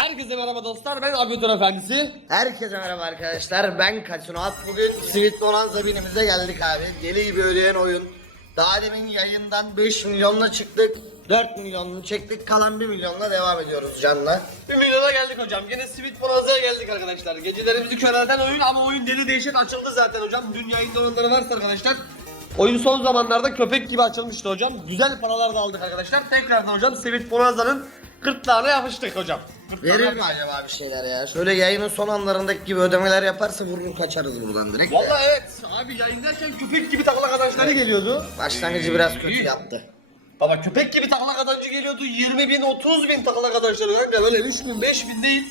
Herkese merhaba dostlar ben Abiyotur Efendisi. Herkese merhaba arkadaşlar. Ben Kaçunoat. Bugün Sweet Bonanza binimize geldik abi. Deli gibi ödeyen oyun. Daha demin yayından 5 milyonla çıktık. 4 milyonlu çektik. Kalan 1 milyonla devam ediyoruz canla. 1 milyona geldik hocam. Gene Sweet Bonanza'ya geldik arkadaşlar. Gecelerimizi körelten oyun ama oyun deli değişik açıldı zaten hocam. Dün yayında olanları varsa arkadaşlar. Oyun son zamanlarda köpek gibi açılmıştı hocam. Güzel paralar da aldık arkadaşlar. Tekrardan hocam Sweet Bonanza'nın 40 tane yapıştık hocam. 40 tane Verir mi acaba bir şeyler ya? Şöyle yayının son anlarındaki gibi ödemeler yaparsa vurur kaçarız buradan direkt. Valla evet abi yayındayken köpek gibi takla kazançları geliyordu. Başlangıcı biraz kötü yaptı. Baba köpek gibi takla kazancı geliyordu 20 bin 30 bin takla kazançları kanka böyle 3 bin 5 bin değil.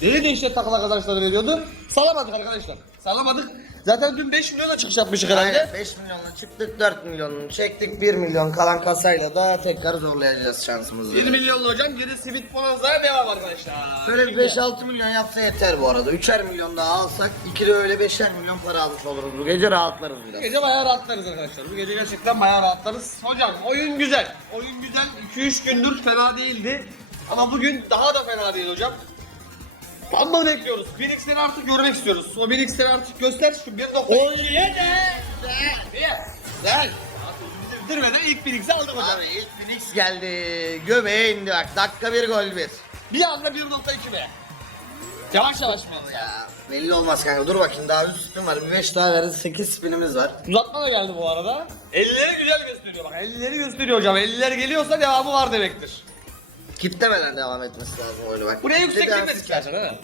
Deli değişti takla kazançları veriyordu. Salamadık arkadaşlar. Salamadık. Zaten dün 5 milyona çıkış yapmıştık herhalde. Aynen 5 milyonla çıktık 4 milyonunu çektik 1 milyon kalan kasayla da tekrar zorlayacağız şansımızı. 1 milyonlu hocam geri Sweet Bonanza'ya devam arkadaşlar. Böyle bir 5-6 milyon yapsa yeter bu arada. 3'er milyon daha alsak 2 de öyle 5'er milyon para almış oluruz. Bu gece rahatlarız Bu biraz. gece bayağı rahatlarız arkadaşlar. Bu gece gerçekten bayağı rahatlarız. Hocam oyun güzel. Oyun güzel. 2-3 gündür fena değildi. Ama bugün daha da fena değil hocam. Da bekliyoruz. 1x'leri artık görmek istiyoruz. O 1x'leri artık göster. Şu 1.2 Oy ye de. Niye? Gel. Bitirmeden ilk 1x'i aldık hocam. Abi ilk Phoenix geldi. Göbeğe indi bak. Dakika bir gol bir. Bir anda 1.2 be. Yavaş yavaş mı ya? Ya belli olmaz kanka. Dur bakayım daha 3 spin var. Bir 5 daha veririz. 8 spinimiz var. Uzatma da geldi bu arada. Elleri güzel gösteriyor bak. Elleri gösteriyor hocam. Eller geliyorsa devamı var demektir. Kitlemeden devam etmesi lazım oyunu bak. Buraya yüksek girmedik istersen ha.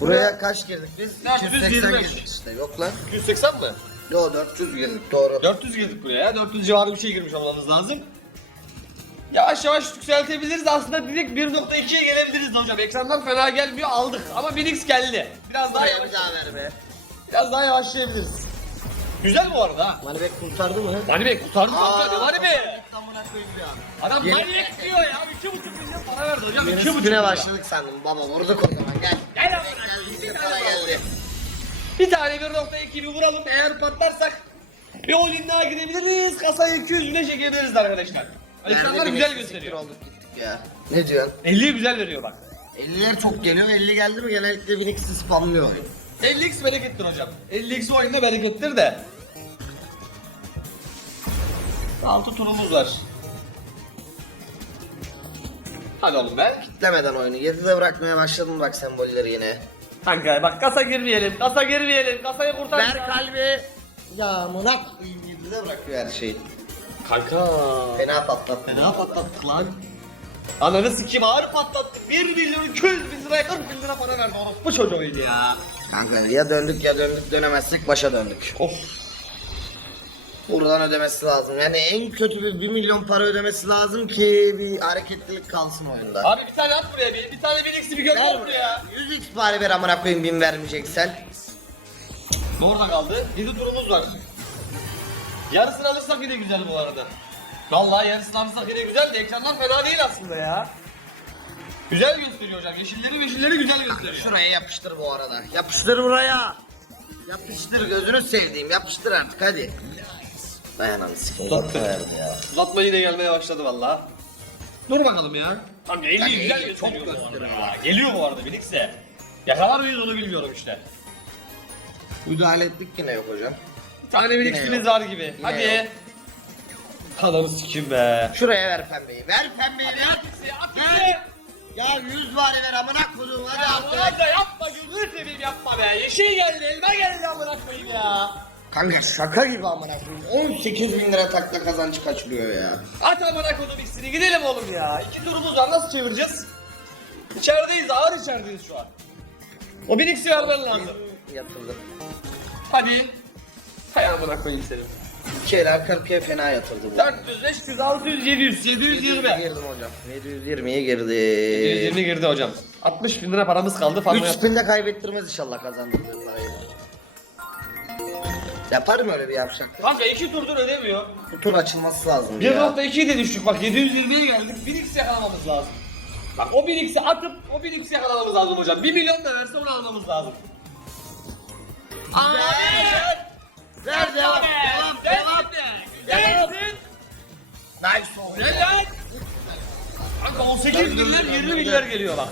Buraya kaç girdik biz? 425. 280 girdik işte. Yok lan. 280 mi? Yo 400 girdik doğru. 400 girdik buraya ya. 400 civarı bir şey girmiş olmamız lazım. Yavaş yavaş yükseltebiliriz. Aslında direkt 1.2'ye gelebiliriz hocam. Ekrandan fena gelmiyor. Aldık. Ama 1x geldi. Biraz daha Buraya yavaş. bir daha ver be. Biraz daha yavaşlayabiliriz. Güzel bu arada ha. Manibek kurtardı mı? Mani Bey kurtardı mı? Aa, Mani Bey. Amına koyayım ya. Adam manyak diyor ya. 2,5 milyon para verdi hocam. 2,5 spine milyon. başladık sandım baba vurduk o zaman gel. Gel abi. Para geldi. Bir tane 1.2'yi vuralım. Eğer patlarsak bir all daha gidebiliriz. Kasayı 200 bine çekebiliriz arkadaşlar. Nerede güzel bir gösteriyor. olduk gittik ya. Ne diyorsun? 50'yi güzel veriyor bak. 50'ler çok geliyor 50 geldi mi genellikle Phoenix'i spamlıyor oyun. 50x berekettir hocam. 50x oyunda berekettir de. 6 turumuz var. Hadi oğlum be. Demeden oyunu 7'de bırakmaya başladın bak sembolleri yine. Kanka bak kasa girmeyelim, kasa girmeyelim, kasayı kurtar. Ver kalbi. Ya mınak 7'de bırakıyor her şeyi. Kanka. Fena patlattı. Fena patlattık lan. Ananı sikeyim ağır patlattık. 1 milyon 200 bin liraya 40 bin lira para verdi orospu çocuğuydu ya. Kanka ya döndük ya döndük dönemezsek başa döndük. Of. Buradan ödemesi lazım. Yani en kötü bir 1 milyon para ödemesi lazım ki bir hareketlilik kalsın oyunda. Abi bir tane at buraya bir. Bir tane bir eksi bir gönder buraya. 100 x bari ver amına koyayım bin vermeyeceksen. Orada kaldı. 7 turumuz var. Yarısını alırsak yine güzel bu arada. Vallahi yarısını alırsak yine güzel de ekranlar fena değil aslında ya. Güzel gösteriyor hocam. Yeşilleri yeşilleri güzel gösteriyor. Şuraya yapıştır bu arada. Yapıştır buraya. Yapıştır gözünü sevdiğim yapıştır artık hadi. Uzattı. verdi ya. Uzatma yine gelmeye başladı vallahi. Dur bakalım ya. Tamam 50 Yani güzel 50 gösteriyor. çok bu arada. gösteriyor. Ha, Geliyor bu arada birikse. Yakalar mıyız onu bilmiyorum işte. Müdahale ettik yine yok hocam. Bir tane biriksimiz yok. var gibi. Yine Hadi. yok. Kalanı sikim be. Şuraya ver pembeyi. Ver pembeyi ver. At Ver. Ya 100 bari ver amına koyduğum hadi Ya artık. Murat da yapma gözünü seveyim yapma be. Yeşil geldi elma geldi amına koyayım ya. Kanka şaka gibi amına koyayım. 18 bin lira takla kazanç kaçırıyor ya. At amına koydum ikisini gidelim oğlum ya. İki turumuz var nasıl çevireceğiz? İçerideyiz ağır içerideyiz şu an. O bir eksi vermen lazım. Yatırdım. Hadi. Hay amına koyayım seni. İki el arka fena yatırdı bu. 400, 500, 600, 700, 720. Girdim hocam. 720'ye girdi. 720 girdi hocam. 60 bin lira paramız kaldı. 3 Farma yap- spinde kaybettirmez inşallah kazandırdığım parayı. Yapar mı öyle bir yapacak? Kanka iki turdur ödemiyor. Bu tur açılması lazım ya. 1.2'ye de düştük bak 720'ye geldik 1x yakalamamız lazım. Bak o 1x'i atıp o 1x yakalamamız lazım hocam. 1 milyon da verse onu almamız lazım. Ver! Ver devam, devam, devam. Gelsin. Nice oldu. Ne lan? Kanka 18 milyar 20 milyar geliyor bak.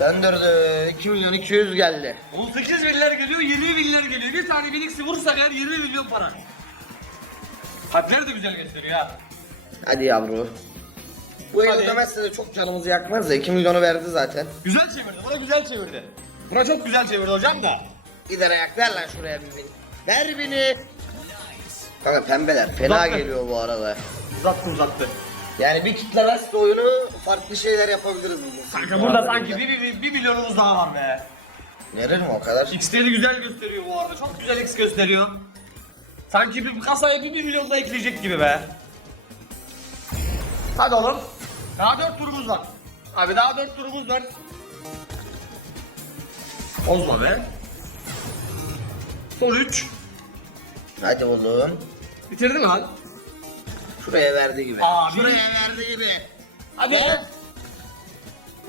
Döndürdü. 2 milyon 200 geldi. 18 binler geliyor, 20 binler geliyor. Bir tane biliksi vursak eğer 20 milyon para. Harfler de güzel gösteriyor ha. Hadi yavru. Bu el Hadi. ödemezse de çok canımızı yakmaz da 2 milyonu verdi zaten. Güzel çevirdi, buna güzel çevirdi. Buna çok güzel çevirdi hocam da. Gider ayak ver lan şuraya bir bin. Ver bini. Kanka pembeler fena Uzattı. geliyor bu arada. Uzattı uzattı. Yani bir kitlemezse oyunu farklı şeyler yapabiliriz bugün. Kanka burada sanki bir, bir, bir milyonumuz daha var be. Verir mi o kadar? X'leri güzel gösteriyor bu arada, çok güzel X gösteriyor. Sanki bir kasaya bir, bir milyon da ekleyecek gibi be. Hadi oğlum. Daha dört turumuz var. Abi daha dört turumuz var. Bozma be. Son üç. Hadi oğlum. Bitirdin mi lan? Şuraya verdi gibi. Abi. Şuraya verdi gibi. Hadi. Ver.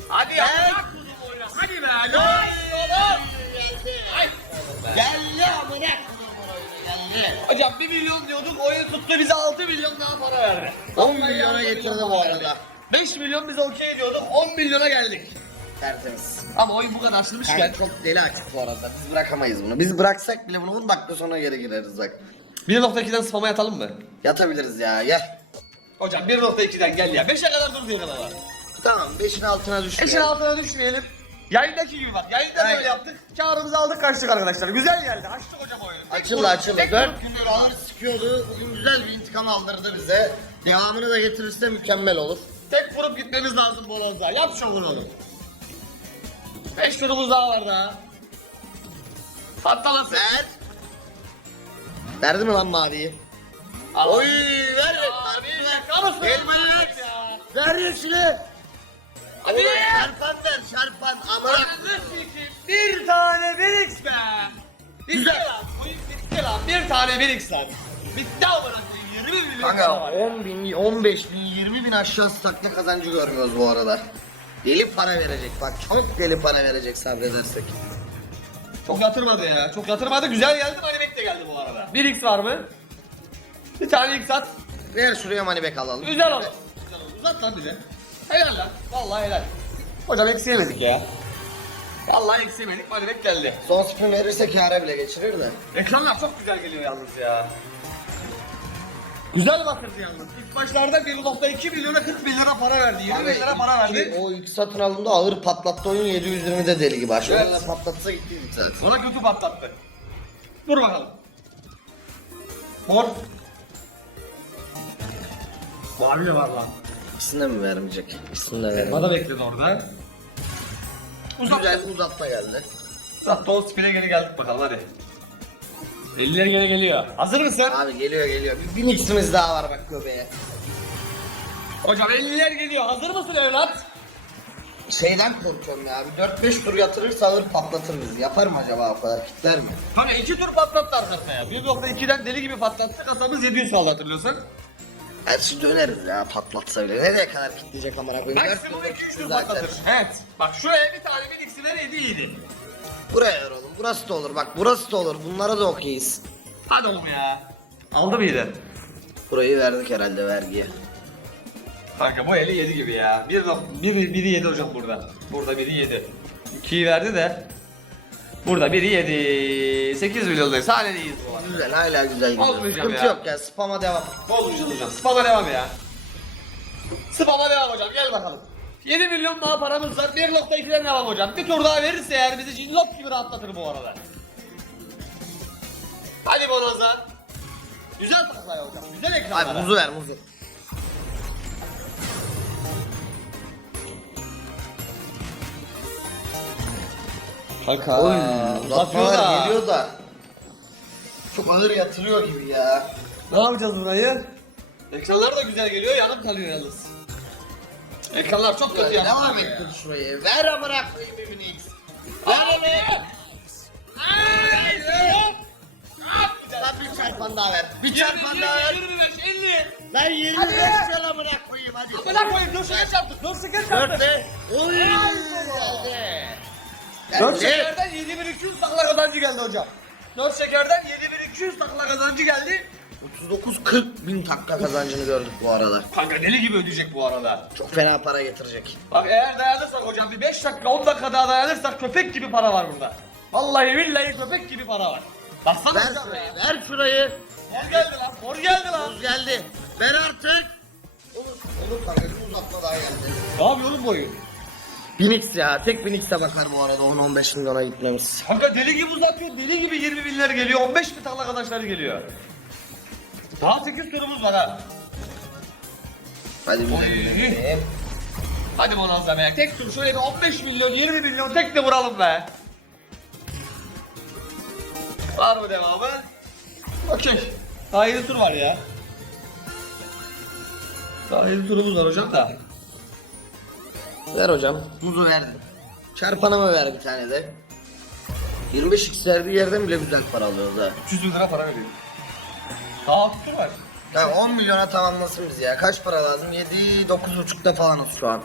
Hadi ya. Hadi be. Ay. Geldi amına. Hocam 1 milyon diyorduk oyun tuttu bize 6 milyon daha para verdi. 10 milyona getirdi bu arada. 5 milyon bize okey diyorduk 10 milyona geldik. Tertemiz. Ama oyun bu kadar açılmışken Yani çok deli açık bu arada. Biz bırakamayız bunu. Biz bıraksak bile bunu 10 dakika sonra geri gireriz bak. 1.2'den spama yatalım mı? Yatabiliriz ya gel. Hocam 1.2'den gel ya 5'e kadar dur diyor ama. Tamam 5'in altına düştü. 5'in altına düşmeyelim. Yayındaki gibi bak. Yayında Aynen. böyle yaptık. Karımızı aldık kaçtık arkadaşlar. Güzel geldi. Açtık hocam oyunu. Açıldı açıldı. tek 4 grup- gündür ağır sıkıyordu. Bugün güzel bir intikam aldırdı bize. Devamını da getirirse mükemmel olur. Tek vurup gitmemiz lazım Bolonza. Yap şovunu oğlum. 5 turumuz daha var daha. Patlamasın. Ver. Verdi mi lan maviyi? Al. Oy ver ver. Maviyi ver. Kalırsın. Ver bana ver. Ver yeşili. Hadi. Oğlum, Şarpan ver şarpan. Ama Bir tane 1x be. Güzel. bitti lan. Bir tane 1x lan. Bitti amına koyayım. 20 milyon para Kanka var. 10 bin, 15 bin, 20 bin aşağısı takla kazancı görmüyoruz bu arada. Deli para verecek bak çok deli para verecek sabredersek. Çok yatırmadı ya. Çok yatırmadı. Güzel geldi. Manibek de geldi bu arada. 1x var mı? Bir tane x at. Ver şuraya manibek alalım. Güzel olur. Güzel olur. Uzat lan bize. Helal lan. Vallahi helal. Hocam eksi yemedik ya. Vallahi eksi yemedik. Manibek geldi. Son spin verirse kâra bile geçirir de. Ekranlar çok güzel geliyor yalnız ya. Güzel batırdı yalnız. İlk başlarda 1.2 milyona 40 bin lira para verdi. 20 bin lira para verdi. O ilk satın aldığımda ağır patlattı oyun 720'de deli gibi aşağı. Evet. patlatsa gittiydik zaten. Ona kötü patlattı. Dur bakalım. Mor. Mavi de var lan. İkisini de mi vermeyecek? İkisini de vermeyecek. Bana bekledi orada. Uzat. Güzel uzatma geldi. Uzat. Doğu spine geri geldik bakalım hadi. 50'ler gene geliyor. Hazır mısın? Abi geliyor geliyor. Bir bin x'imiz daha var bak göbeğe. Hocam 50'ler geliyor. Hazır mısın evlat? Şeyden korkuyorum ya. Bir 4-5 tur yatırırsa ağır patlatır bizi. Yapar mı acaba o kadar? Kitler mi? Hani iki tur patlattı arkasına ya. 1.2'den deli gibi patlattı. Kasamız 700 kaldı hatırlıyorsan. Gerçi döneriz ya patlatsa bile. Nereye kadar kitleyecek amına koyayım? Maksimum tur 2-3 tur patlatır. Evet. Bak şuraya bir tane bir ver 7 7. Buraya oğlum. Burası da olur. Bak burası da olur. Bunlara da okeyiz. Hadi oğlum ya. Aldı mıydı? Burayı verdik herhalde vergiye. Kanka bu eli 7 gibi ya. Bir, bir, biri 7 hocam burada. Burada biri 7. 2'yi verdi de. Burada biri 7. 8 milyondayız. Haledeyiz bu arada. Güzel hala güzel gidiyor. Olmayacağım Sıkıntı ya. yok ya. Spam'a devam. Bozmayacağız hocam. Spam'a devam ya. Spam'a devam hocam. Gel bakalım. 7 milyon daha paramız var. 1.2'den devam hocam. Bir tur daha verirse eğer bizi cillop gibi rahatlatır bu arada. Hadi Bonanza. Güzel taklayı hocam. Güzel ekranlar. Abi muzu ver muzu. Kanka. Oy, Uzatıyor uzatmalar da. geliyor da. Çok ağır yatırıyor gibi ya. Ne yapacağız burayı? Ekranlar da güzel geliyor, yarım kalıyor yalnız. Ekranlar çok kötü ya. Devam ettir şurayı. Ver amına koyayım bin x. Ver onu. Lan bir çarpan daha ver. Bir çarpan daha ver. 25, 50. Lan 25 ver amına koyayım hadi. Bırak koyayım, dur şeker çarptık, dur şeker çarptık. de. Oy. Geldi. Dört Geldi. şekerden 7200 takla kazancı geldi hocam. Dört şekerden 7200 takla kazancı geldi. 39-40 bin takla kazancını gördük bu arada. Kanka deli gibi ödeyecek bu arada. Çok fena para getirecek. Bak eğer dayanırsak hocam bir 5 dakika 10 dakika daha dayanırsak köpek gibi para var burada. Vallahi billahi köpek gibi para var. Baksana Ver hocam şurayı, ya. ver şurayı. Mor geldi lan. Mor geldi lan. Buz geldi. Ver artık. Olur, olur kanka bir uzatma daha geldi. Ne yapıyorsun bu oyun? 1000x ya, tek 1000x'e bakar bu arada 10-15 milyona gitmemiz. Kanka deli gibi uzatıyor. Deli gibi 20 binler geliyor. 15 bin tane arkadaşları geliyor. Daha 8 turumuz var ha. Hadi Oy. Hadi Monazlama Tek tur şöyle bir 15 milyon 20 milyon tek de vuralım be. Var mı devamı? Okey. Daha 7 tur var ya. Daha 7 turumuz var hocam da. Ver hocam. Muzu verdin. Çarpana mı ver bir tane de? 25x verdiği yerden bile güzel para alıyoruz ha. 300 bin lira para veriyor. Daha 6 tur var. Ya 10 milyona tamamlasın bizi ya. Kaç para lazım? 7 9.5'da falanız şu an.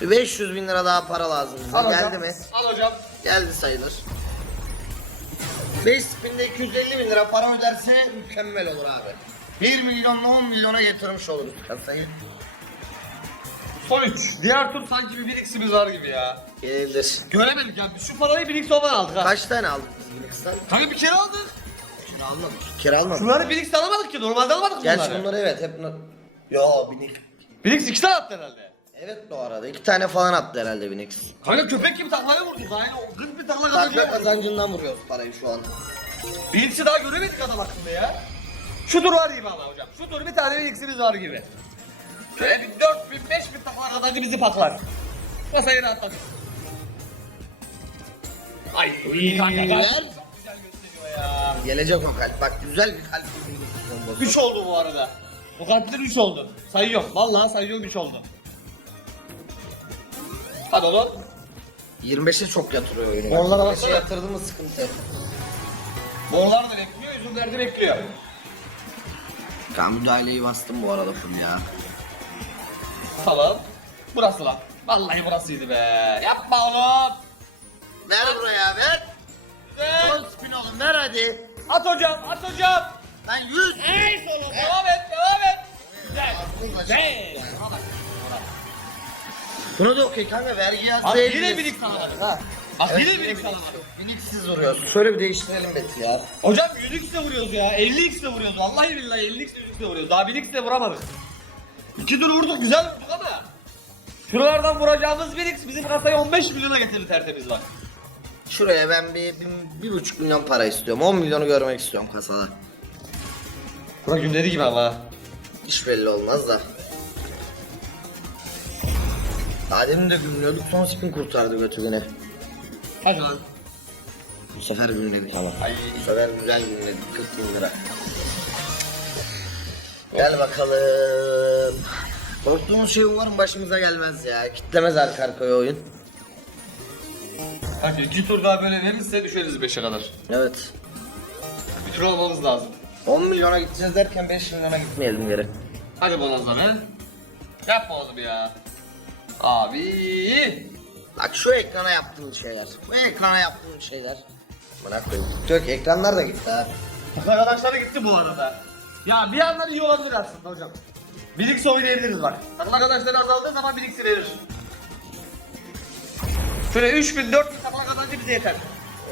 Bir 500 bin lira daha para lazım bize. Al Geldi hocam. mi? Al hocam. Geldi sayılır. 5 spinde 250 bin lira para öderse mükemmel olur abi. 1 milyonla 10 milyona getirmiş oluruz kasayı. Son 3. Diğer tur sanki bir 1x'imiz var gibi ya. Gelebilir. Göremedik ya. Biz şu parayı 1x olmadan aldık ha. Kaç tane aldık biz Binix'ten? Kanka bir kere aldık. Kira almadık. Kira almadık. Bunları 1x alamadık ki. Normalde almadık Gerçi bunları. bunları evet hep... no- Yo Binix. 1x 2 tane attı herhalde. Evet bu arada. iki tane falan attı herhalde Binix. Kanka köpek gibi taklaya vurduk. Aynı o 40 bir takla Takla kazancından vuruyoruz parayı şu an. Binix'i daha göremedik adam hakkında ya. Şu tur var gibi ama hocam. Şu tur bir tane Binix'imiz var gibi. Şöyle bir 4 bin 5 bin takla kazancı bizi paklar. Masayı rahatladık. Ay iyi kanka. Ver. Ya. Gelecek o kalp. Bak güzel bir kalp bombası. 3 oldu bu arada. Bu kalpler 3 oldu. Sayıyorum. Vallahi sayıyorum 3 oldu. Hadi oğlum. 25'e çok yatırıyor oyunu. Oralara 25'e baksana. yatırdı mı sıkıntı. Borlar da bekliyor, üzümler de bekliyor. Ben müdahaleyi bastım bu arada full ya. Tamam. Burası lan. Vallahi burasıydı be. Yapma oğlum. Ver buraya ver. Güzel. Son spin oğlum ver hadi. At hocam, at hocam. Lan 100. Ey oğlum. Devam et, devam et. Güzel. Güzel. Buna da okey kanka vergi Abi yine birik salamadık ha. Bak yine birik salamadık. Biniksiz vuruyoruz. Şöyle bir değiştirelim beti ya. Hocam 100x de vuruyoruz ya. 50x de vuruyoruz. Vallahi billahi 50x de 100x de vuruyoruz. Daha 1x de vuramadık. İki tur vurduk güzel vurduk ama. Şuralardan vuracağımız 1x bizim kasayı 15 milyona getirdi tertemiz bak. Şuraya ben bir, bir, bir buçuk milyon para istiyorum. 10 milyonu görmek istiyorum kasada. Bura günleri gibi ama. Hiç belli olmaz da. Daha demin de gümlüyorduk son spin kurtardı götü beni. Hadi lan. Bu sefer gümledik ama. Ay. Bu sefer güzel gümledik 40 bin lira. Gel bakalım. Korktuğumuz şey umarım başımıza gelmez ya. Kitlemez arka arkaya oyun. Hadi iki tur daha böyle verirse düşeriz 5'e kadar. Evet. Bir tur olmamız lazım. 10 milyona gideceğiz derken 5 milyona gitmeyelim geri. Hadi bonazla be. Yapma oğlum ya. Abi. Bak şu ekrana yaptığın şeyler. Bu ekrana yaptığın şeyler. Bırak koyayım. Yok ekranlar da gitti ha. Arkadaşları gitti bu arada. Ya bir yandan iyi olabilir aslında hocam. Birix oynayabiliriz bak. Arkadaşlar azaldığı zaman Birix verir. Şöyle 3000 4000 takla kazancı bize yeter.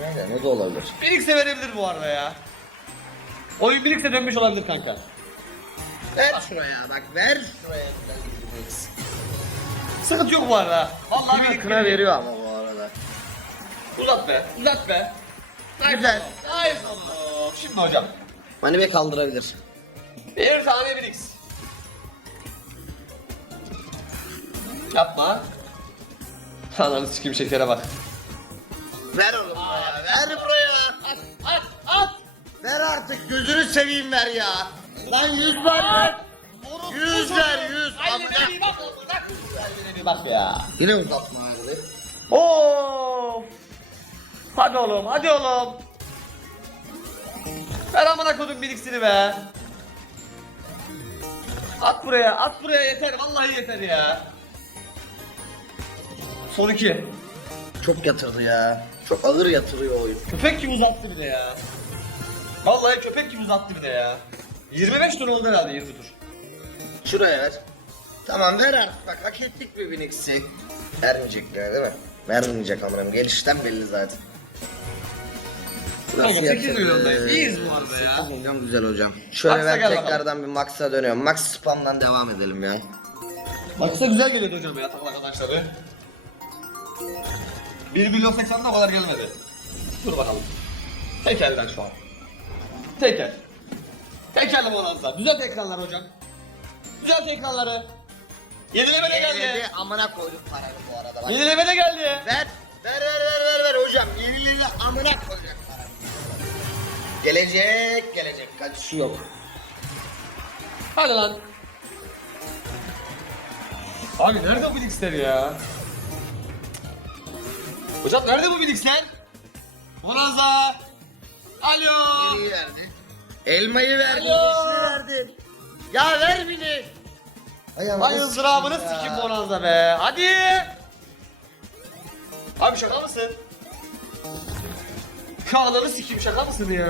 Öyle ne de olabilir. Birix'e verebilir bu arada ya. Oyun Birix'e dönmüş olabilir kanka. Ver şuraya bak ver şuraya. Sıkıntı yok bu arada. Vallahi Birix Hakkına veriyor ama bu arada. Uzat be, uzat be. Güzel. Hayır oğlum. Şimdi hocam. Manibe kaldırabilir. Bir tane Birix. Yapma. Ananı sikeyim şekere bak. Ver oğlum buraya. Ver buraya. At, at, at. Ver artık gözünü seveyim ver ya. Lan yüz ver ver. Yüz ver yüz. Aynen bir bak bak. Bir bak ya. Yine uzatma abi. Of. Hadi oğlum, hadi oğlum. Ver amına kodum biriksini be. At buraya, at buraya yeter. Vallahi yeter ya. Son iki. Çok yatırdı ya. Çok ağır yatırıyor oyun. Köpek gibi uzattı bir de ya. Vallahi köpek gibi uzattı bir de ya. 25 tur oldu herhalde 20 tur. Şuraya ver. Tamam ver artık bak hak ettik bir biniksi. Vermeyecekler değil mi? Vermeyecek amınım gelişten belli zaten. Kanka, sekiz yapacak? milyondayız. İyiyiz bu arada ya. sekiz milyon güzel hocam. Şöyle Max'a ben gel tekrardan bir Max'a dönüyorum. Max spamdan devam edelim ya. Baksa güzel geliyordu hocam ya takla arkadaşları. 1 milyon 80'de o kadar gelmedi. Dur bakalım. Tek elden şu an. Tek el. Tek el bonanza. Düzelt ekranları hocam. Düzelt ekranları. Yenileme de geldi. amına koyduk parayı bu arada bak. Yenileme de geldi. Ver. Ver ver ver ver ver hocam. Yeniledi amına koyacak parayı. Gelecek gelecek kaçışı yok. Hadi lan. Abi nerede bu Bilix'ler ya? Hocam nerede bu Bilix'ler? Bonanza. Alo. Neyi verdi? Elmayı verdi. Alo. dişini verdi. Ya ver beni. Ay, ızdırabını sikim Bonanza be. Hadi. Abi şaka mısın? Kağlanı sikim şaka mısın ya?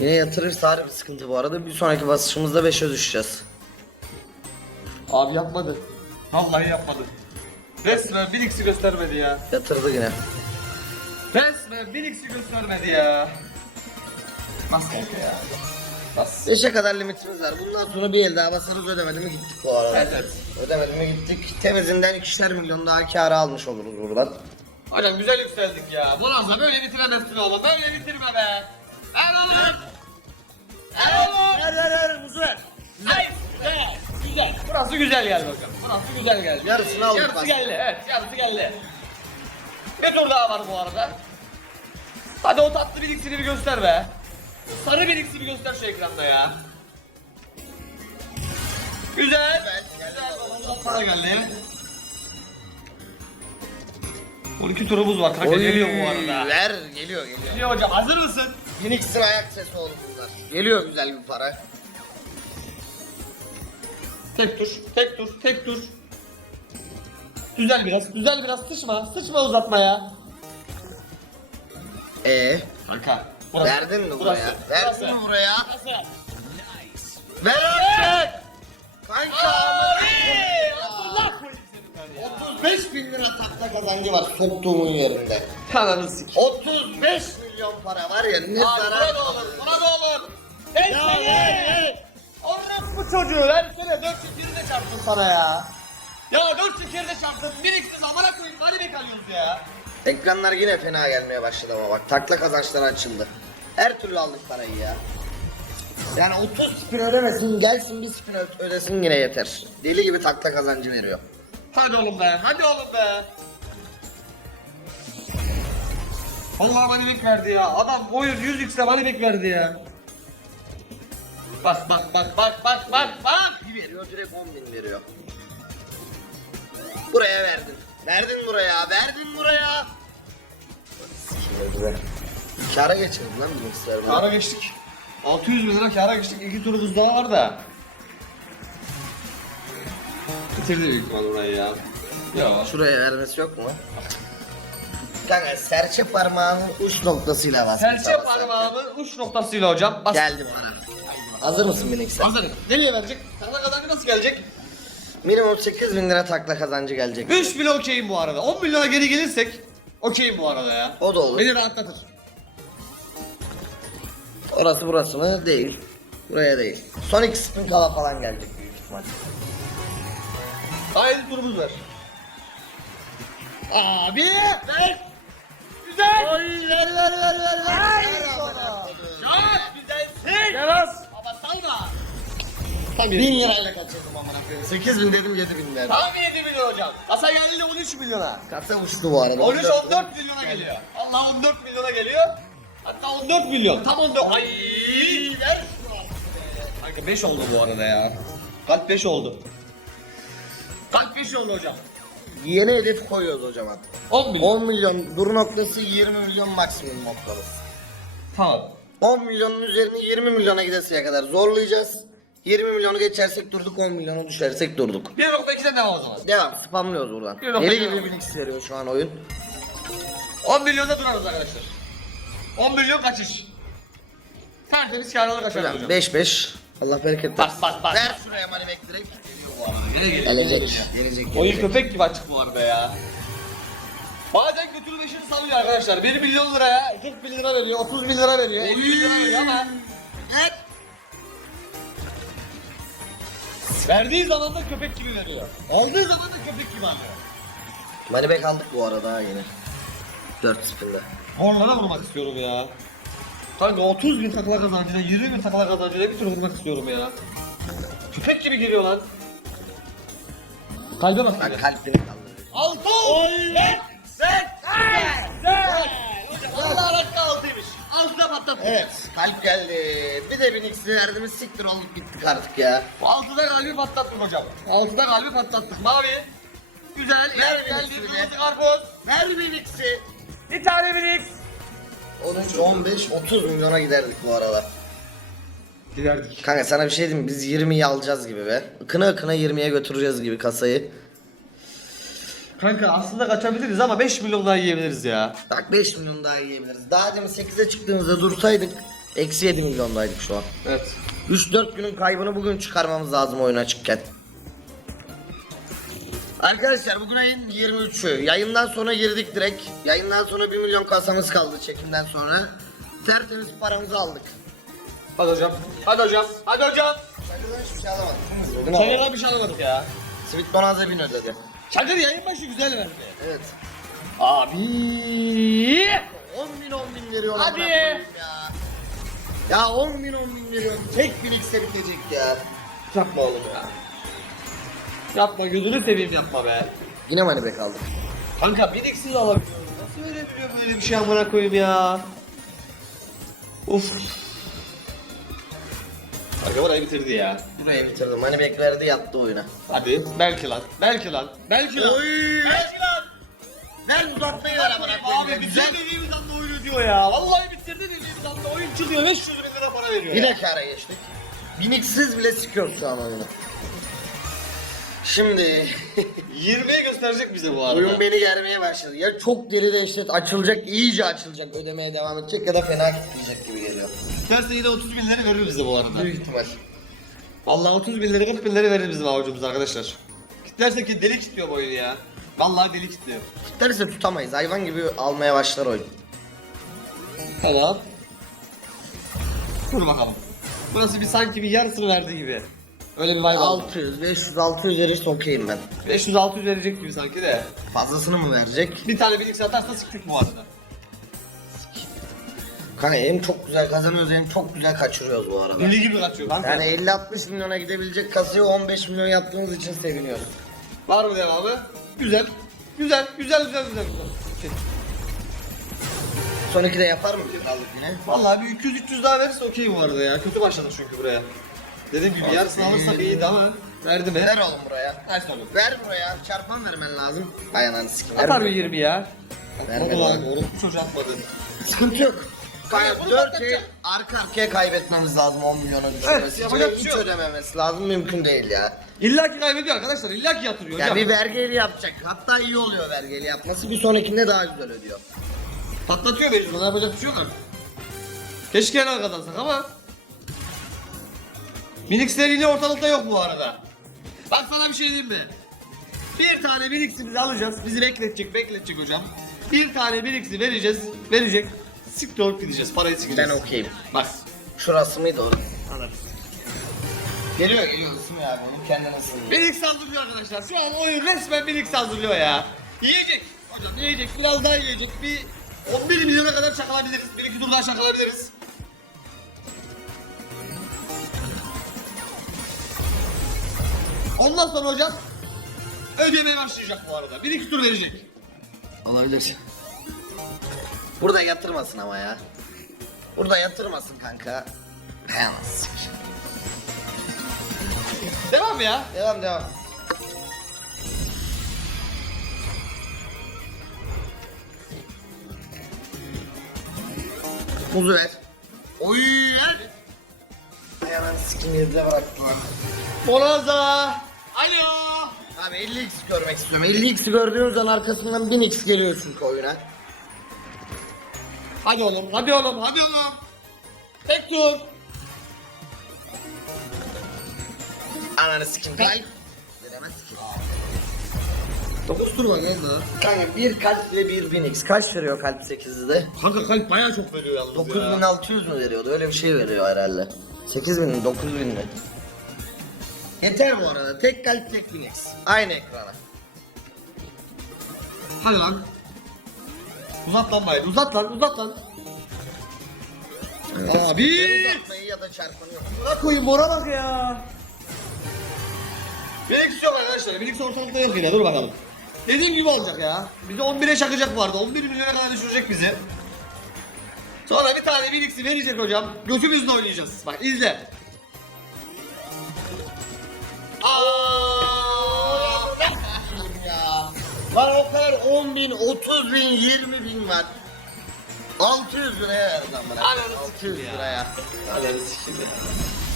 Yine yatırırsa harbi bir sıkıntı bu arada. Bir sonraki basışımızda 5'e düşeceğiz. Abi yapmadı. Vallahi yapmadı. Resmen Bilix'i göstermedi ya. Yatırdı yine. Resmen Bilix'i göstermedi ya. Bas kanka ya. Bas. 5'e kadar limitimiz var. Bundan sonra bir el daha basarız ödemedi mi gittik bu arada. Evet, evet. Ödemedi mi gittik. Temizinden ikişer milyon daha kârı almış oluruz buradan. Hocam güzel yükseldik ya. Bonanza böyle bitiremezsin oğlum. Böyle bitirme be. Ver oğlum. Ver ver ver muzu ver. Güzel. Güzel. Güzel. Burası güzel geldi hocam. Burası güzel geldi. Yarısını aldık Yarısı aslında. geldi. Evet yarısı geldi. Bir tur daha var bu arada. Hadi o tatlı bir iksiri bir göster be. Sarı bir iksiri göster şu ekranda ya. Güzel. Güzel. Ondan para geldi. 12 turumuz var kanka geliyor bu arada. Ver geliyor geliyor. Geliyor hocam hazır mısın? Phoenix'in ayak sesi oldu bunlar. Geliyor güzel bir para. Tek tur, tek tur, tek tur. Güzel biraz, güzel biraz sıçma, sıçma uzatmaya. Ee, Kanka. verdin mi buraya? Verdin mi buraya? Burası. Ver artık. Kanka. Allah koyayım seni ben ya. 35 bin lira takla kazancı var soktuğumun yerinde. Kananı sik. 35 milyon para var ya ne Abi zarar. buna da olur, buna da olur. Ya ver, ver. Orası bu çocuğu, ben çarptım sana ya. Ya dört şekeri de çarptım, biriksiz amına koyayım, hadi be kalıyoruz ya. Ekranlar yine fena gelmeye başladı ama bak takla kazançları açıldı. Her türlü aldık parayı ya. Yani 30 spin ödemesin gelsin bir spin ödesin yine yeter. Deli gibi takla kazancı veriyor. Hadi oğlum be, hadi oğlum be. Allah manibek verdi ya. Adam oyun 100 x'e manibek verdi ya. Bak bak bak bak bak bak bak. Bir veriyor direkt 10 bin veriyor. Buraya verdin. Verdin buraya, verdin buraya. Kara geçelim lan bu mikser Kâra geçtik. 600 bin lira kâra geçtik. İki turumuz daha var da. Bitirdi büyük ihtimal orayı ya. Ya. Şuraya vermesi yok mu? Kanka serçe parmağının uç noktasıyla bas. Serçe parmağımın uç noktasıyla hocam. Bas. Geldi bana. Hazır mısın Minix'e? Hazırım. Nereye verecek? Takla kazancı nasıl gelecek? Minimum 8 bin lira takla kazancı gelecek. 3 bile okeyim bu arada. 10 milyona geri gelirsek okeyim bu arada ya. O da olur. Beni rahatlatır. Orası burası mı? Değil. Buraya değil. Son iki spin kala falan gelecek büyük ihtimal. 50 turumuz var. Abi ver. Güzel. Oy ver ver ver ver ver. Çok güzelsin. Yavaş. Ama sayma. Tam Bin 7 lirayla kaçırdım amına koyayım. 8 bin dedim 7 bin verdim. Tam 7 milyon hocam. Kasa geldi 13 milyona. Kasa uçtu bu arada. 13 14 milyona geliyor. Allah 14 milyona geliyor. Hatta 14 milyon. Tam 14. Ay ver. Kanka 5 oldu bu arada ya. Kalp 5 oldu. Kalp 5 oldu hocam. Yeni hedef koyuyoruz hocam artık. 10 milyon. 10 milyon dur noktası 20 milyon maksimum noktamız. Tamam. 10 milyonun üzerini 20 milyona gidesiye kadar zorlayacağız. 20 milyonu geçersek durduk 10 milyona düşersek durduk. 1.2'den devam o zaman. Devam spamlıyoruz buradan. Bir nokta Deli devam. gibi bir X veriyor şu an oyun. 10 milyonda durarız arkadaşlar. 10 milyon kaçış. Tertemiz kararlı kaçar Hocam hocam. 5-5. Allah bereket Bak versin. bak bak. Ver şuraya back direkt. Geliyor bu arada. Gene geliyor. Gelecek. Gelecek. Oyun gelecek. köpek gibi açık bu arada ya. Bazen götürü beşini salıyor arkadaşlar. 1 milyon liraya 40 bin lira veriyor, 30 bin lira veriyor, 50 bin lira veriyor ama Evet. verdiği zaman da köpek gibi veriyor. Aldığı zaman da köpek gibi alıyor. Back aldık bu arada ha yine. 4 spinde. Onlara vurmak istiyorum ya. Kanka 30 bin takla kazancına, 20 bin takla kazancına bir tur vurmak istiyorum ya. Köpek gibi giriyor lan. Kalbe bak. Kalbini kaldırıyorum. Altı! Ver! Ver! Hocam Allah rakka altıymış. Altıda patlattı. Evet. Kalp geldi. Bir de bir X'i verdiğimiz siktir olup gittik artık ya. Altıda kalbi patlattık hocam. Altıda kalbi patlattık. Mavi. Güzel. Ver bir. Kırmızı karpuz. Ver bir X'i. Bir tane bir X. 13, 15, 30 milyona giderdik bu arada. Giderdik. Kanka sana bir şey diyeyim biz 20'yi alacağız gibi be. Ikına ıkına 20'ye götüreceğiz gibi kasayı. Kanka aslında kaçabiliriz ama 5 milyon daha yiyebiliriz ya. Bak 5 milyon daha yiyebiliriz. Daha demin 8'e çıktığımızda dursaydık eksi 7 milyondaydık şu an. Evet. 3-4 günün kaybını bugün çıkarmamız lazım oyun açıkken. Arkadaşlar bugün ayın 23'ü. Yayından sonra girdik direkt. Yayından sonra 1 milyon kasamız kaldı çekimden sonra. Tertemiz paramızı aldık. Hadi hocam. Hadi hocam. Hadi hocam. Çakır'dan hiçbir şey alamadık. Çayırdan bir şey alamadık ya. Sweet Bonanza 1000 ödedi. Çakır yayın başı güzel verdi. Evet. Abi. 10 bin 10 bin veriyor lan Hadi. ya. Ya 10 bin 10 bin veriyor. Tek bir X'e bitecek ya. Yapma oğlum ya. Yapma gözünü seveyim yapma be. Yine money back aldık. Kanka bir eksiz alabiliyorum. Nasıl verebiliyor böyle bir şey amına koyayım ya. Uf. Kanka burayı bitirdi ya. Burayı bitirdim. Money back verdi yattı oyuna. Hadi. Belki lan. Belki lan. Belki lan. Oy. Belki lan. Ver uzatmayı ver amına koyayım. Abi bitirdi dediğimiz anda oyunu diyor ya. Vallahi bitirdi dediğimiz anda oyun çıkıyor. 500 bin lira para veriyor Yine ya. kâra geçtik. Biniksiz bile sikiyoruz şu an oyunu. Şimdi 20'ye gösterecek bize bu arada. oyun beni germeye başladı. Ya çok geride işlet açılacak, iyice açılacak, ödemeye devam edecek ya da fena kitleyecek gibi geliyor. Derse yine 30 bin lira verir bize bu arada. Büyük ihtimal. Vallahi 30 bin lira 40 bin lira verir bizim avucumuz arkadaşlar. Kitlerse ki deli kitliyor bu oyunu ya. Vallahi deli kitliyor. Kitlerse tutamayız. Hayvan gibi almaya başlar oyun. Tamam. Dur bakalım. Burası bir sanki bir yarısını verdiği gibi. Öyle bir vibe aldı. 600, 500, 600 verirse okeyim ben. 500-600 verecek gibi sanki de. Fazlasını mı verecek? Bir tane birlik satarsa sıktık bu arada. Kanka hem çok güzel kazanıyoruz hem çok güzel kaçırıyoruz bu arada. Deli gibi kaçıyor kanka. Yani 50-60 milyona gidebilecek kasayı 15 milyon yaptığımız için seviniyoruz. Var mı devamı? Güzel. Güzel, güzel, güzel, güzel. güzel. Okey. Son iki de yapar mı krallık yine? Vallahi bir 200-300 daha verirse okey bu arada ya. Kötü başladık çünkü buraya. Dediğim gibi yarısını alırsak iyiydi ama verdi mi? Ver oğlum buraya. Kaç tane? Ver buraya. Çarpan vermen lazım. Ay ananı sikim. Atar bir buraya. 20 ya. Vermedi Ulan lan. orası çocuğu atmadı. Sıkıntı yok. Bunu 4 patlatacak. arka arkaya kaybetmemiz lazım 10 milyona Evet, düşürmesi. yapacak bir hiç şey yok. ödememesi lazım mümkün değil ya. İlla ki kaybediyor arkadaşlar. İlla ki yatırıyor Ya hocam. bir vergeli yapacak. Hatta iyi oluyor vergeli yapması. Bir sonrakinde daha güzel ödüyor. Patlatıyor mecbur. Yapacak bir şey yok artık. Keşke helal kazansak ama. Minix'ler yine ortalıkta yok bu arada. Bak sana bir şey diyeyim mi? Bir tane Minix'imizi alacağız. Bizi bekletecek, bekletecek hocam. Bir tane Minix'i vereceğiz, verecek. Siktir olup gideceğiz, parayı Ben sikeceğiz. okeyim. Bak. Şurası mıydı orası? Geliyor geliyor ısınıyor abi. Onun kendine ısınıyor. Minix hazırlıyor arkadaşlar. Şu an oyun resmen Minix hazırlıyor ya. Yiyecek. Hocam yiyecek. Biraz daha yiyecek. Bir 11 milyona kadar şakalabiliriz. Bir iki tur daha şakalabiliriz. Ondan sonra hocam ödemeye başlayacak bu arada. Bir iki tur verecek. Olabilir. Burada yatırmasın ama ya. Burada yatırmasın kanka. Kayamaz. Devam ya. Devam devam. Muzu ver. Oy ver. Ayağını sikim yerde bıraktılar. Bonanza. Alo. Abi 50x görmek istiyorum. 50x gördüğünüz an arkasından 1000x geliyor çünkü oyuna. Hadi oğlum, hadi oğlum, hadi oğlum. Tek tur. Ananı sikim kay. Veremez ki. 9 tur var lan. Kanka bir kalp ve bir Binix. Kaç veriyor kalp 8'de? Kanka kalp bayağı çok veriyor yalnız 9600 mü veriyordu? Öyle bir şey veriyor herhalde. 8000 mi 9000 mi? Yeter bu arada. Tek kalp tek Binix. Aynı ekrana. Hadi lan. Uzat lan bayını. Uzat lan uzat lan. Abi. Uzatmayı ya da çarpmayı yok. Buna koyayım mora bak ya. Bileks yok arkadaşlar. Bileks ortalıkta yok yine. Dur bakalım. Dediğim gibi olacak ya. Bizi 11'e çakacak vardı. 11 milyona kadar düşürecek bizi. Sonra bir tane Bilex'i verecek hocam. Götümüzle oynayacağız. Bak izle. Ya. Lan o kadar 10 bin, 30 bin, 20 bin var. 600 liraya verdim bana. Ananı 600 sikeyim ya. liraya. Hadi sikeyim ya.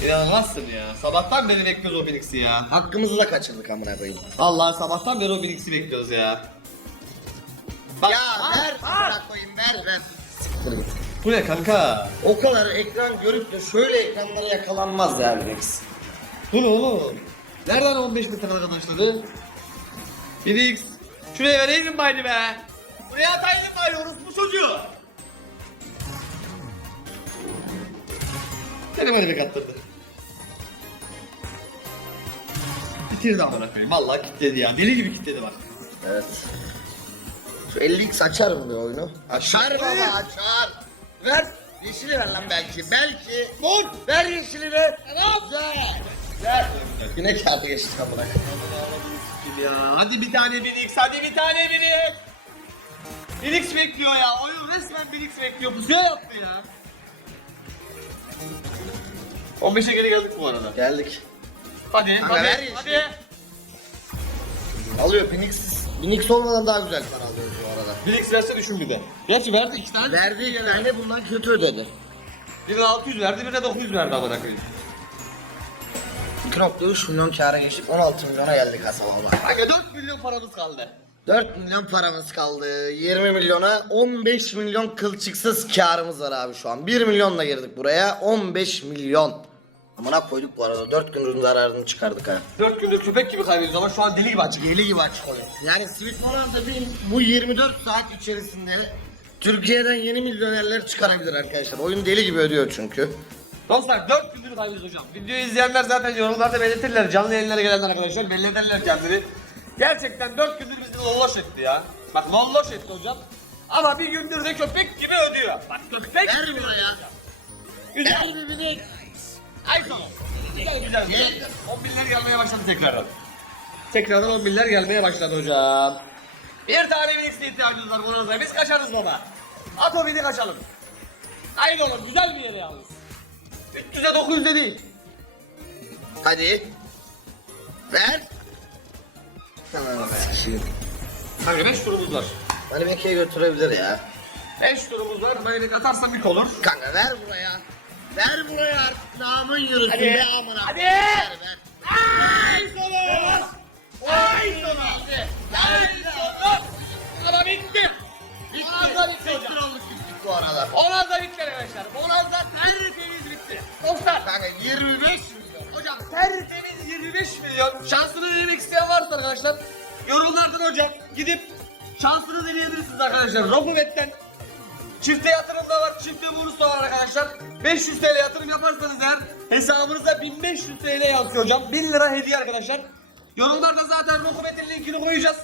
İnanılmazsın ya. Sabahtan beri bekliyoruz o Bilex'i ya. Hakkımızı da kaçırdık amına koyayım. Allah sabahtan beri o Bilex'i bekliyoruz ya. Bak, Ya ver, bırak koyayım ver ver. Siktir git. Bu ne kanka? O kadar ekran görüp de şöyle ekranlara yakalanmaz ya Linux. Bu ne oğlum? Nereden 15 bin kadar başladı? 1x. Şuraya vereydim bari be. Buraya ataydım bari orospu çocuğu. Benim hadi bir kattırdı. Bitirdi amına koyayım. Vallahi kilitledi ya. Deli gibi kilitledi bak. Evet. Şu 50x açar mı bir oyunu? Açar baba açar. Ver. Yeşili ver lan belki. Belki. Bol. Ver yeşili ver. Güzel. Yine kağıdı geçtik amına. Ya hadi bir tane 1x, hadi bir tane 1x. 1x bekliyor ya. Oyun resmen 1x bekliyor. Pusuya yaptı ya. 15'e geri geldik bu arada. Geldik. Hadi, Kanka hadi, ver hadi. Alıyor Phoenix. Phoenix olmadan daha güzel para alıyoruz bu arada. 1x verse düşün bir de. Gerçi verdi iki tane. Verdiği iki tane bundan kötü ödedi. Birine 600 verdi, birine 900 verdi amına koyayım. 2.3 milyon kâra geçtik. 16 milyona geldik kasabama. Kanka 4 milyon paramız kaldı. 4 milyon paramız kaldı. 20 milyona 15 milyon kılçıksız karımız var abi şu an. 1 milyonla girdik buraya. 15 milyon. Amına koyduk bu arada. 4 gün zararını çıkardık ha. 4 gündür köpek gibi kaybediyoruz ama şu an deli gibi açık. Deli gibi açık oyun. Yani Sweet Bonanza bir bu 24 saat içerisinde Türkiye'den yeni milyonerler çıkarabilir arkadaşlar. Oyun deli gibi ödüyor çünkü. Dostlar 4 gündür kaybediyoruz hocam. Videoyu izleyenler zaten yorumlarda belirtirler. Canlı yayınlara gelen arkadaşlar belli ederler kendini. Gerçekten 4 gündür bizi lolloş etti ya. Bak lolloş etti hocam. Ama bir gündür de köpek gibi ödüyor. Bak köpek Ver gibi buraya. Güzel. Ver bir binek. Ay sonu. Güzel güzel. güzel. 10 binler gelmeye başladı tekrardan. Tekrardan 10 binler gelmeye başladı hocam. Bir tane binikse ihtiyacımız var bunun Biz kaçarız baba. At o bini kaçalım. Haydi oğlum güzel bir yere yalnız. 300'e 900'e değil. Hadi. Ver. Tamam. Kanka 5 turumuz var. Beni Mekke'ye götürebilir ya. 5 turumuz var. Böyle atarsam ilk olur. Kanka ver buraya. Ver buraya artık namın yürüsün Hadi. be amına. Hadi. Ver ver. Ay sonu. Ay sonu. Ay sonu. Ama bitti. Bitti. Bitti gittik bu arada. Onaz da bitti arkadaşlar. Onaz da tertemiz bitti. Dostlar. Kanka 25 milyon. Hocam tertemiz 25 milyon. Şansını denemek isteyen varsa arkadaşlar yorumlardan hocam gidip şansını deneyebilirsiniz arkadaşlar. Rokubet'ten çifte yatırım da var, çifte bonus da var arkadaşlar. 500 TL yatırım yaparsanız eğer hesabınıza 1500 TL yazıyor hocam. 1000 lira hediye arkadaşlar. Yorumlarda zaten Rokubet'in linkini koyacağız.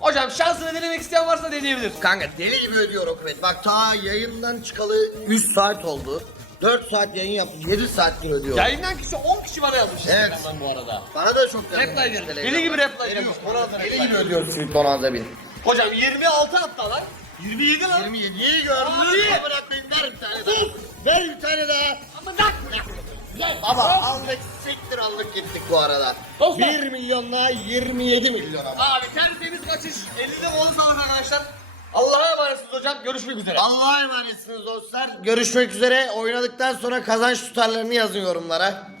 Hocam şansını denemek isteyen varsa deneyebilir. Kanka deli gibi ödüyor Okubet. Bak ta yayından çıkalı 3 saat oldu. 4 saat yayın yaptık. 7 saattir ödüyor. Yayından kişi 10 kişi bana yazmış Evet. Instagram'dan bu arada. Bana da çok geldi. Reply geldi. Deli gibi reply geliyor. Bonanza Deli reply. gibi ödüyor Sweet Bonanza bin. Hocam 26 hatta lan. 27 lan. 27'yi gördüm. Abi. Bırakmayın ver bir tane daha. Ver bir tane daha. Ama dak. Baba aldık siktir aldık gittik bu arada. Dostlar. 1 milyonla 27 milyon ama. Abi tertemiz kaçış. Elinize bol sağlık arkadaşlar. Allah'a emanetsiniz hocam. Görüşmek üzere. Allah'a emanetsiniz dostlar. Görüşmek üzere. Oynadıktan sonra kazanç tutarlarını yazın yorumlara.